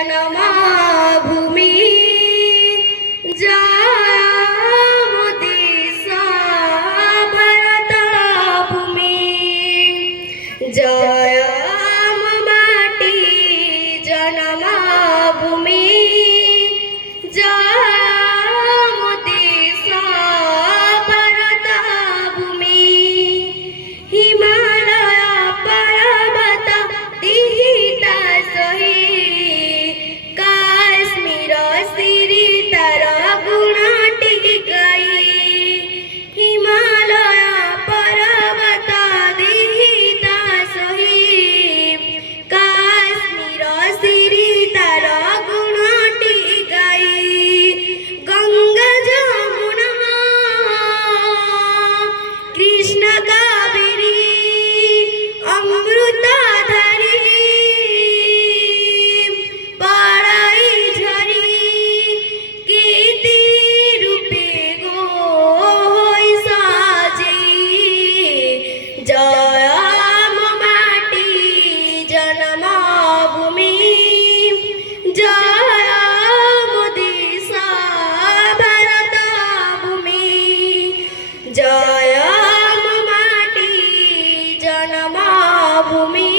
জনমভূমি জয়মদিসা ভারত ভূমি জয় মাটি জনমভূমি জয়মদিসা ভারত ভূমি হিমালয় পর্বত দিহিতা সহি কাশ্মীর সিরি তার গুণটি গাই হিমালয় পর্বত দিহিতা সহি কাশ্মীর সিরি তার গুণটি গাই গঙ্গা যমুনা কৃষ্ণ কাবেরী অমৃতধারী পাড়াই ঝরি কীর্তি রূপে গো হই সাজি জয় মাটি জন্মভূমি জয় মোদিসা ভারত ভূমি জয় মাটি জন্মভূমি